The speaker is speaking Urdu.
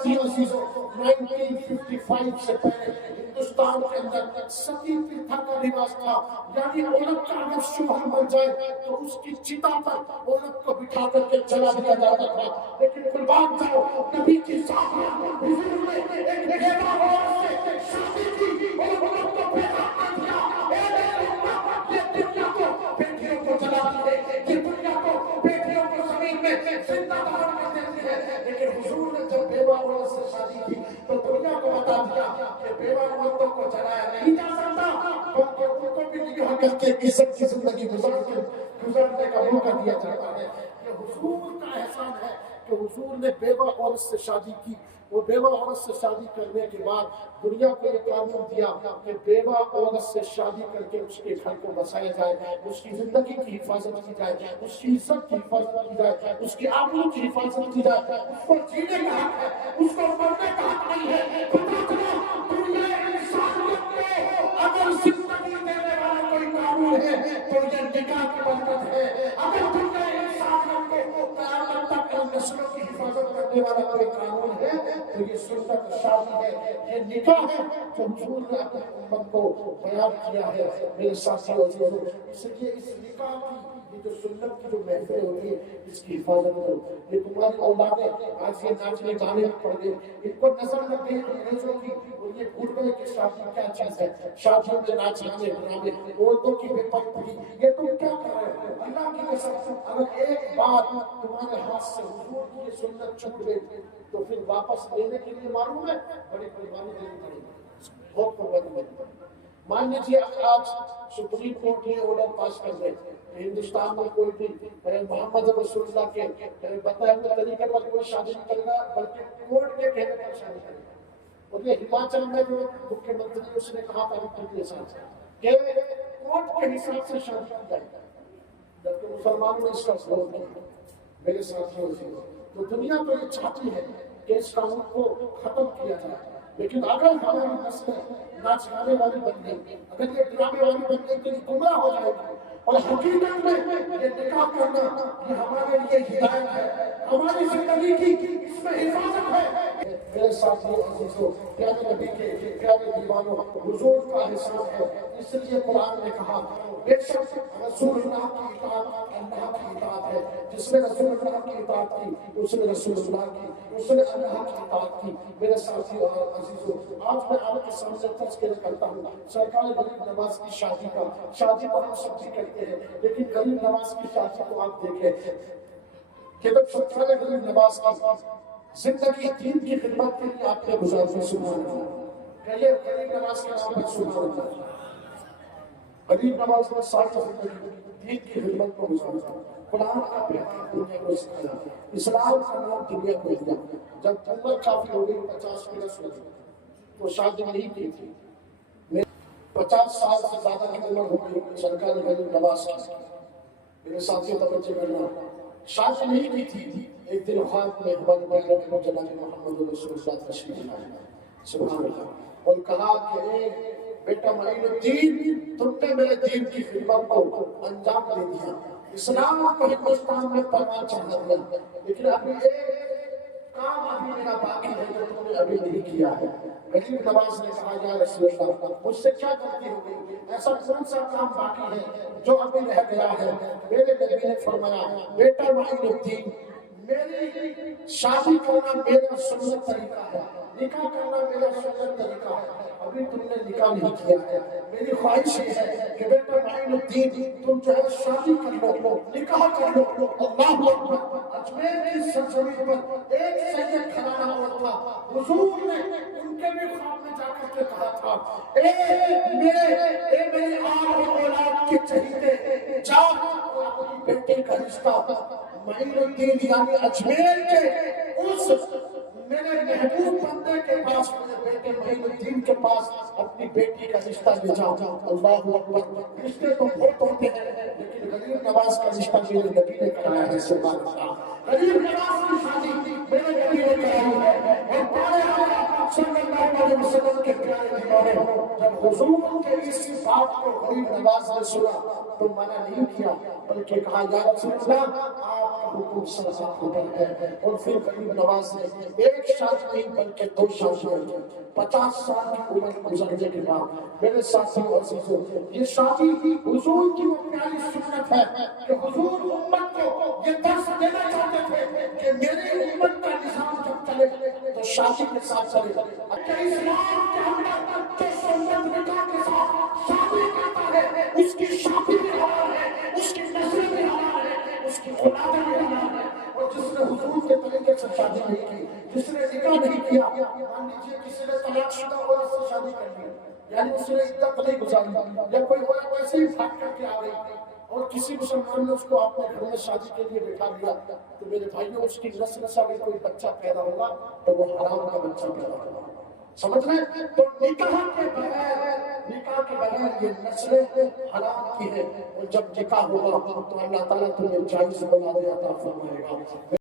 ساتھی عزیزوں 1955 سے پہلے ہندوستان کے اندر ستی پرتھا کا رواج تھا، یعنی عورت کا اگر شوہر مر جائے تو اس کی چتا پر عورت کو بٹھا کر کے جلا دیا جاتا تھا، لیکن قربان جاؤ نبی کی صحابہ حضور نے ایک بیوہ عورت سے شادی کی اور عورت کو پیغام دیا، اے میرے امت، یہ دنیا کو بیٹیوں کو جلاتی ہے، یہ دنیا کو بیٹیوں کو زمین میں زندہ دفن کر دیتی ہے، لیکن حضور نے جب بیوہ عورت سے شادی کی تو دنیا کو بتا دیا کہ بیوہ عورتوں کو جلایا نہیں جا سکتا، بلکہ ان کو بھی نگاہ کر کے عزت کی زندگی گزارنے کا موقع دیا جاتا ہے۔ یہ حضور کا احسان ہے کہ حضور نے بیوہ عورت سے شادی کی، وہ بیوہ عورت سے شادی کرنے کے بعد دنیا کو یہ قانون دیا کہ بیوہ عورت سے شادی کر کے اس کے گھر کو بسایا جائے، اس کی زندگی کی حفاظت کی جائے، اس کی عزت کی حفاظت کی جائے، اس کی آبرو کی حفاظت کی جائے، اس کو جینے کا حق ہے، اس کو مرنے کا حق نہیں ہے۔ پتہ چلا دنیا انسانیت کو اگر زندگی دینے والا کوئی قانون ہے تو یہ نکاح کی برکت ہے، اگر دنیا انسانیت کو قیامت تک نسلوں کی حفاظت کرنے والا کوئی قانون ہے تو یہ سنت شادی ہے، یہ نکاح ہے جو حضور نے اپنی امت کو بیان کیا ہے۔ میرے ساتھیوں اس لیے اس نکاح کی یہ جو سنت کی جو محفلیں ہوتی ہیں اس کی حفاظت کرو۔ یہ تمہاری اولادیں آج یہ ناچنے گانے پڑ گئے، ان کو نظر لگ گئی انگریزوں کی اور یہ بھول گئے کہ شادی کیا چیز ہے، شادیوں میں ناچ گانے ڈرامے، عورتوں کی بے پردگی، یہ تم کیا کر رہے ہو؟ اللہ کی قسم اگر ایک بات تمہارے ہاتھ سے حضور کی یہ سنت چھوٹ گئی تو پھر واپس لینے کے لیے معلوم ہے بڑی قربانی دینی پڑے گی، بہت قربانی دینی پڑے گی۔ مان لیجیے اگر آج سپریم کورٹ یہ آرڈر پاس کر دے کہ ہندوستان میں کوئی بھی محمد رسول اللہ کے بتائے ہوئے طریقے پر کوئی شادی نہیں کرے گا بلکہ کورٹ کے کہنے پر شادی کرے گا، اور یہ ہماچل میں جو مکھیہ منتری اس نے کہا تھا کہ کورٹ کے حساب سے شادی کی جائے، جبکہ مسلمانوں نے اس کا ووٹ کیا۔ میرے ساتھیوں تو دنیا تو یہ چاہتی ہے کہ اس قانون کو ختم کیا جائے، لیکن اگر ہماری نسلیں ناچ گانے والی بن گئی، اگر یہ ڈرامے والی بن گئی تو یہ گمراہ ہو جائے گی، اور حقیقت میں یہ نکاح کرنا یہ ہمارے لیے ہدایت ہے، ہماری زندگی کی اس میں حفاظت ہے۔ میرے ساتھیوں عزیزوں، پیارے نبی کے پیارے دیوانوں، حضور کا احسان ہے، اس لیے قرآن نے کہا بے شک رسول اللہ کی اطاعت اللہ کی اطاعت ہے، جس نے رسول اللہ کی اطاعت کی اس نے رسول اللہ کی، اس نے اللہ کی اطاعت کی۔ میرے ساتھیوں اور عزیزوں، آج میں آپ کے سامنے تذکرہ کرتا ہوں سرکار غریب نواز کی شادی کا۔ شادی پر ہم سب بھی کرتے ہیں، لیکن غریب نواز کی شادی کو آپ دیکھیں کہ جب سرکار غریب نواز کی زندگی دین کی خدمت کے لیے آپ نے گزاری، سبحان اللہ، کہیے غریب نواز کے نام پر سبحان اللہ۔ غریب نواز نے ساری زندگی دین کی خدمت کو گزارا، قرآن کا پیغام دنیا کو سکھایا، اسلام کا نام دنیا کو دیا۔ جب عمر کافی ہو گئی 50 برس ہو گئی تو شادی نہیں کی تھی، 50 سال سے زیادہ کی عمر ہو گئی سرکار غریب نواز کی۔ میرے ساتھیوں توجہ کرنا، شادی نہیں کی تھی، ایک دن خواب میں ہمارے پیارے نبی جناب محمد رسول اللہ تشریف لائے، سبحان اللہ، اور کہا کہ اے بیٹا معین الدین، تم نے میرے دین کی خدمت کو انجام دے دیا، اسلام کو ہندوستان میں پروان چڑھا دیا، لیکن ابھی ایک کام ابھی میرا باقی ہے جو تم نے ابھی نہیں کیا ہے۔ غریب نواز نے کہا یا رسول اللہ، مجھ سے کیا غلطی ہو گئی، ایسا کون سا کام باقی ہے جو ابھی رہ گیا ہے؟ میرے نبی نے فرمایا بیٹا معین الدین، میری شادی کرنا میرا سنت طریقہ ہے، نکاح کرنا میرا سنت طریقہ ہے، ابھی تم نے نکاح نہیں کیا ہے، میری خواہش یہ ہے کہ بیٹا معین الدین تم جو ہے شادی کر لو، نکاح کر لو۔ اللہ اکبر، اجمیر کی سرزمین پر ایک سید گھرانہ ہوا تھا، حضور نے ان کے بھی خواب میں جا کر کے کہا تھا اے میری آل و اولاد کے چہیتے، جاؤ اپنی بیٹی کا رشتہ معین الدین یعنی اجمیر کے اس میرے محبوب بندے کے پاس، میرے بیٹے معین الدین کے پاس اپنی بیٹی کا رشتہ لے جاؤ۔ اللہ اکبر، رشتے تو بہت ہوتے ہیں لیکن غریب نواز کا رشتہ میرے نبی نے کرایا ہے، سبحان اللہ۔ غریب نواز کی شادی میرے نبی نے کرائی ہے، اور پیارے آقا صلی اللہ علیہ وسلم کے پیارے دیوانے، جب حضور کے اس بات کو غریب نواز نے سنا تو منع نہیں کیا بلکہ کہا یا رسول اللہ، آپ حقوق سرزاد اتر گئے اور پھر غریب نواز نے ایک شادی نہیں بلکہ 2 شادیاں کی 50 سال کی عمر گزرنے کے بعد میرے ساتھیو عزیزو یہ شادی حضور کی وہ پیاری سنت ہے کہ حضور امت کو یہ درس دینا چاہتے تھے کہ میری امت کا نظام جب چلے تو شادی کے ساتھ چلے کہ اسلام کے اندر جو سنت نکاح کے ساتھ شادی کرتا ہے اس کی شادی بھی حلال ہے اس کی نسل بھی حلال ہے اس کی اولاد بھی حلال ہے اور جس نے حضور کے طریقے سے شادی نہیں کی جس نے نکاح نہیں کیا مان لیجیے کسی نے طلاق شدہ عورت سے شادی کر لی یعنی اس نے عدت نہیں گزاری یا کوئی عورت ویسے ہی بھاگ کر کے آ گئی اور کسی مسلمان نے اس کو اپنے گھر میں شادی کے لیے بٹھا دیا تو میرے بھائیوں اس کی نسل سے اگر کوئی بچہ پیدا ہوگا تو وہ حرام کا بچہ پیدا ہوگا سمجھ رہے تو نکاح کے بغیر یہ نسلیں حرام کی ہے اور جب نکاح ہوگا تو اللہ تعالیٰ تمہیں جائز اولاد عطا فرمائے گا